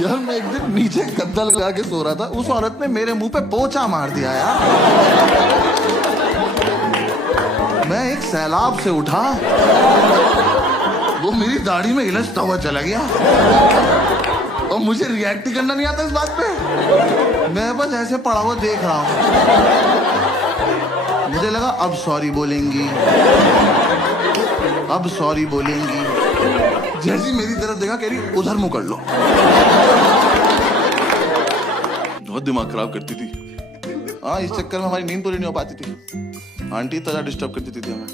यार मैं एक दिन नीचे गद्दा लगा के सो रहा था, उस औरत ने मेरे मुंह पे पोंछा मार दिया यार। मैं एक सैलाब से उठा, वो मेरी दाढ़ी में इलझता हुआ चला गया और मुझे रिएक्ट ही करना नहीं आता इस बात पे। मैं बस ऐसे पड़ा हुआ देख रहा हूं। मुझे लगा अब सॉरी बोलेंगी, अब सॉरी बोलेंगी। जैसी मेरी तरफ देखा कह रही उधर मुंह कर लो। बहुत दिमाग खराब करती थी। हाँ, इस चक्कर में हमारी नींद पूरी नहीं हो पाती थी। आंटी इतना डिस्टर्ब करती थी हमें,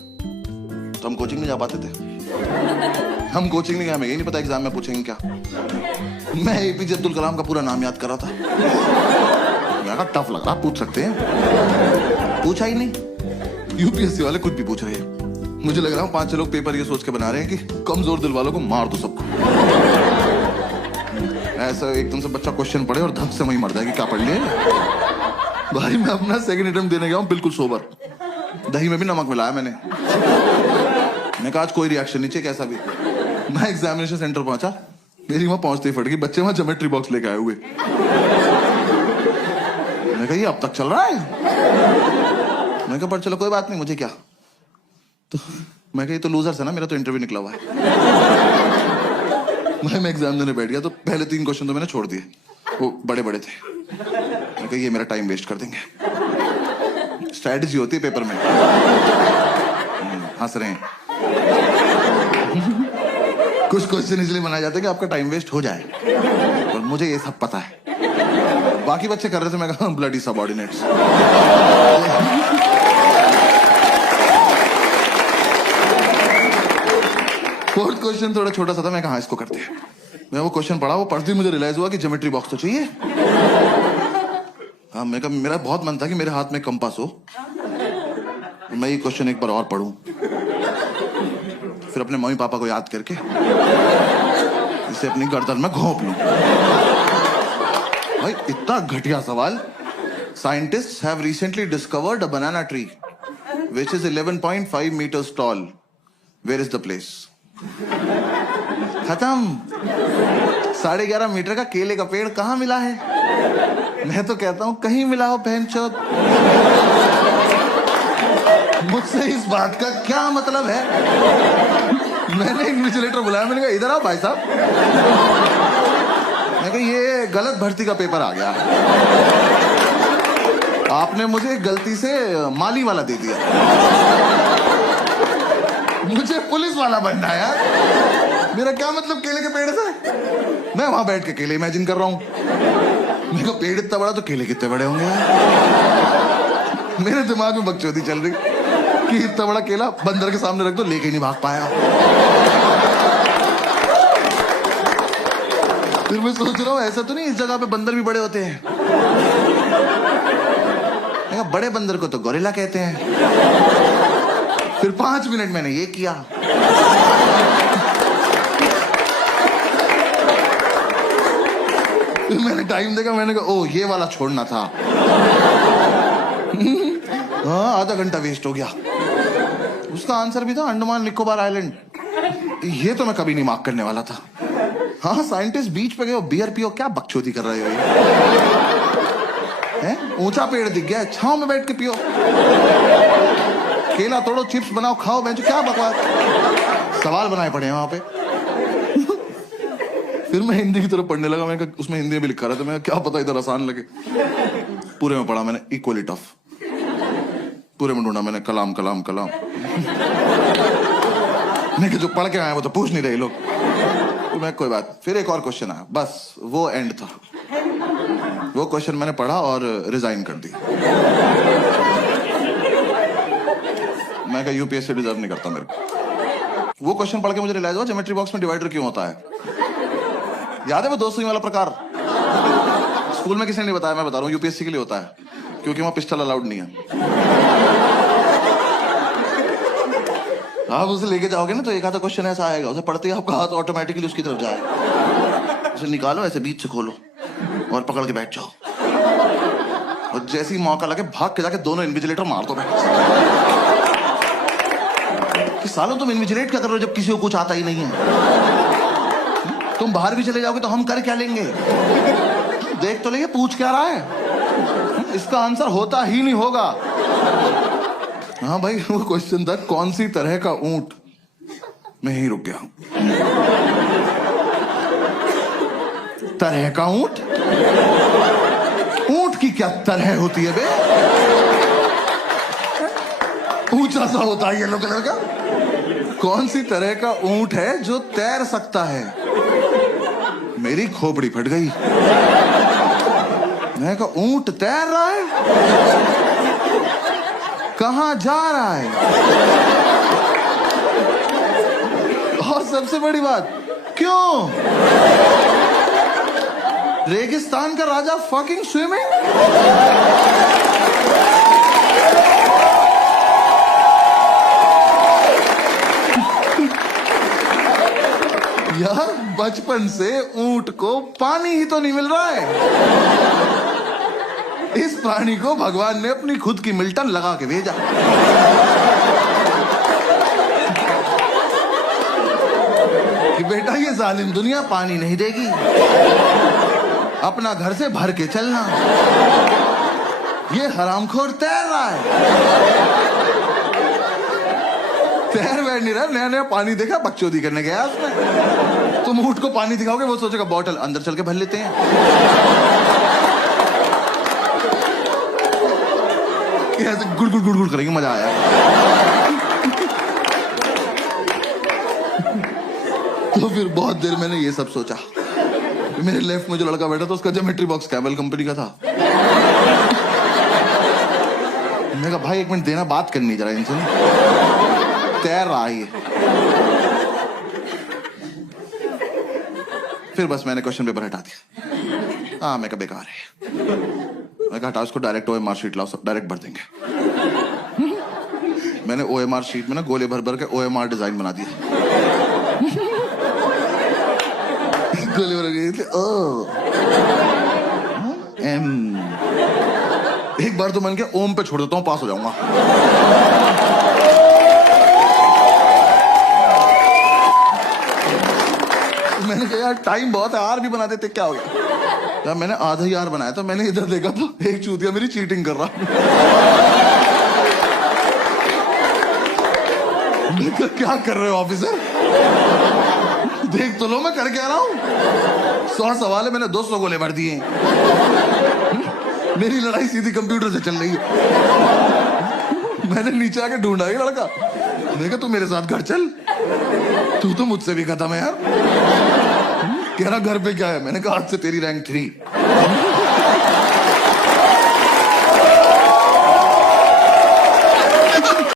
तो हम कोचिंग नहीं जा पाते थे। हम कोचिंग नहीं गए, हमें यही नहीं पता एग्जाम में पूछेंगे क्या। मैं एपीजे अब्दुल कलाम का पूरा नाम याद कर रहा था। मैं कहा टफ लग रहा, पूछ सकते हैं। पूछा ही नहीं। यूपीएससी वाले कुछ भी पूछ रहे हैं। मुझे लग रहा है 5-6 लोग पेपर ये सोच के बना रहे हैं कि कमजोर दिल वालों को मार दो सबको। ऐसा एकदम से बच्चा क्वेश्चन पढ़े और धक से वही मर जाएगी, क्या पढ़ लिए भाई। मैं अपना सेकंड अटेम्प्ट देने गया हूँ बिल्कुल सोबर, दही में भी नमक मिलाया मैंने कहा आज कोई रिएक्शन नहीं चाहिए कैसा भी। मैं एग्जामिनेशन सेंटर पहुंचा, मेरी वहां पहुंचते ही फट गई। बच्चे वहां ज्योमेट्री बॉक्स लेके आए हुए। मैं कहा ये अब तक चल रहा है। मैं कहा पर चलो कोई बात नहीं, मुझे क्या। तो मैं कहा ये तो लूजर्स है ना, मेरा तो इंटरव्यू निकला हुआ है। मैं एग्जाम देने बैठ गया तो पहले 3 क्वेश्चन तो मैंने छोड़ दिए, वो बड़े बड़े थे। मैं कहा ये मेरा टाइम वेस्ट कर देंगे। स्ट्रैटेजी होती है पेपर में। हंस रहे हैं। कुछ क्वेश्चन इसलिए बनाए जाते हैं कि आपका टाइम वेस्ट हो जाए, और मुझे ये सब पता है। बाकी बच्चे कर रहे थे, मैं कहा ब्लडी सबऑर्डिनेट्स। फोर्थ क्वेश्चन थोड़ा छोटा सा था, मैं कहा इसको करते हैं। मैं वो क्वेश्चन पढ़ा, वो पढ़ते ही मुझे रियलाइज हुआ कि ज्योमेट्री बॉक्स तो चाहिए। हाँ, मैं कहा मेरा बहुत मन था कि मेरे हाथ में कंपास हो, मैं ये क्वेश्चन एक बार और पढ़ूं। फिर अपने मम्मी पापा को याद करके इसे अपनी गर्दन में घोंप लूं। भाई इतना घटिया सवाल। Scientists have recently discovered a banana tree which is 11.5 meters tall. Where is the place? खत्म। 11.5 मीटर का केले का पेड़ कहां मिला है? मैं तो कहता हूं कहीं मिला हो बहनचोद। मुझसे इस बात का क्या मतलब है? मैंने इन्विजिलेटर बुलाया, मैंने कहा इधर आओ भाई साहब। मैं कहा ये गलत भर्ती का पेपर आ गया, आपने मुझे गलती से माली वाला दे दिया। मुझे पुलिस वाला बनना है यार। मेरा क्या मतलब केले के पेड़ से? मैं वहां बैठ के केले इमेजिन कर रहा हूं। मेरे को पेड़ इतना बड़ा तो केले कितने बड़े होंगे। मेरे दिमाग में बकचोदी चल रही कि इतना बड़ा केला बंदर के सामने रख दो, लेके नहीं भाग पाया। फिर मैं सोच रहा हूँ ऐसा तो नहीं इस जगह पे बंदर भी बड़े होते हैं। बड़े बंदर को तो गोरिल्ला कहते हैं। फिर 5 मिनट मैंने ये किया। फिर मैंने टाइम देखा, मैंने कहा ओ ये वाला छोड़ना था। हाँ, आधा घंटा वेस्ट हो गया। उसका आंसर भी था अंडमान निकोबार आइलैंड। ये तो मैं कभी नहीं मार्क करने वाला था। हाँ, साइंटिस्ट बीच पे गए, बियर पियो, क्या बकचोदी कर रहे हो ये? ऊंचा पेड़ दिख गया, छांव में बैठ के पियो। केला तोड़ो, चिप्स बनाओ, खाओ। बेंचो, क्या बकवास सवाल बनाए पड़े हैं वहां पे। फिर मैं हिंदी की तरफ पढ़ने लगा। मैं उसमें हिंदी भी लिखा रहा था, मैं क्या पता इधर आसान लगे। पूरे में पढ़ा मैंने इक्वली टफ। पूरे में ढूंढा मैंने कलाम कलाम कलाम। मैं जो पढ़ के आया वो तो पूछ नहीं रहे लोग। तो मैं कोई बात। फिर एक और क्वेश्चन आया, बस वो एंड था। वो क्वेश्चन मैंने पढ़ा और रिजाइन कर दी। मैं कहा यूपीएससी डिजर्व नहीं करता मेरे को। वो क्वेश्चन पढ़ के मुझे रियलाइज हुआ ज्योमेट्री बॉक्स में डिवाइडर क्यों होता है। याद है वो 2 सुई वाला प्रकार? स्कूल में किसी ने नहीं बताया, मैं बता रहा हूँ। यूपीएससी के लिए होता है क्योंकि वहां पिस्टल अलाउड नहीं है। आप उसे लेके जाओगे ना तो एक आधा क्वेश्चन ऐसा आएगा, उसे पढ़ते ही आपका हाथ ऑटोमेटिकली उसकी तरफ जाएगा। उसे निकालो, ऐसे बीच से खोलो और पकड़ के बैठ जाओ, और जैसे ही मौका लगे भाग के जाके दोनों इन्विजिलेटर मार दो। कि सालों तुम इन्विजिलेट क्या कर रहे हो जब किसी को कुछ आता ही नहीं है? तुम बाहर भी चले जाओगे तो हम कर क्या लेंगे? देख तो लेंगे पूछ क्या रहा है। इसका आंसर होता ही नहीं होगा। हाँ भाई, वो क्वेश्चन था कौन सी तरह का ऊंट। मैं ही रुक गया हूं। तरह का ऊंट? ऊंट की क्या तरह होती है बे? ऊंचा सा होता है येलो कलर का। कौन सी तरह का ऊंट है जो तैर सकता है? मेरी खोपड़ी फट गई। मैं कहा ऊंट तैर रहा है? कहां जा रहा है? और सबसे बड़ी बात, क्यों? रेगिस्तान का राजा फकिंग स्विमिंग? यार बचपन से ऊंट को पानी ही तो नहीं मिल रहा है। इस पानी को भगवान ने अपनी खुद की मिल्टन लगा के भेजा। कि बेटा ये जालिम दुनिया पानी नहीं देगी, अपना घर से भर के चलना। ये हरामखोर तैर रहा है। तैर वैर नहीं रहा, नया नया पानी देखा, बकचोदी करने गया उसमें। तुम ऊंट को पानी दिखाओगे, वो सोचेगा बॉटल अंदर चल के भर लेते हैं। ऐसे गुड़ गुड़ गुड़ गुड़ करेंगे, मजा आया। तो फिर बहुत देर मैंने ये सब सोचा। मेरे लेफ्ट में जो लड़का बैठा था उसका ज्योमेट्री बॉक्स कैमल कंपनी का था। मैंने कहा भाई एक मिनट देना, बात करनी जरा इनसे। तैर रहा है। फिर बस मैंने क्वेश्चन पेपर हटा दिया। हाँ मैं कहा बेकार है। मैं कहा हटाओ इसको, डायरेक्ट OMR शीट लाओ, सब डायरेक्ट भर देंगे। मैंने OMR शीट में ना गोले भर भर के OMR डिजाइन बना दिया। गोले भर के ओ M। एक बार तो मैंने कहा ओम पे छोड़ देता हूँ, पास हो जाऊंगा। मैंने कहा यार टाइम बहुत है, आर भी बना देते, क्या हो गया? यार मैंने आधा ही आर बनाया था। मैंने इधर देखा तो एक चूतिया मेरी चीटिंग कर रहा। क्या कर रहे हो ऑफिसर? देख तो लो मैं कर क्या रहा हूं। 100 सवाल है, मैंने 200 गोले भर दिए। मेरी लड़ाई सीधी कंप्यूटर से चल रही है। मैंने नीचे आके ढूंढा ये लड़का। मैंने कहा तू मेरे साथ घर चल, तू तो मुझसे भी खत्म है यार। कह रहा घर पे क्या है? मैंने कहा आज से तेरी रैंक 3।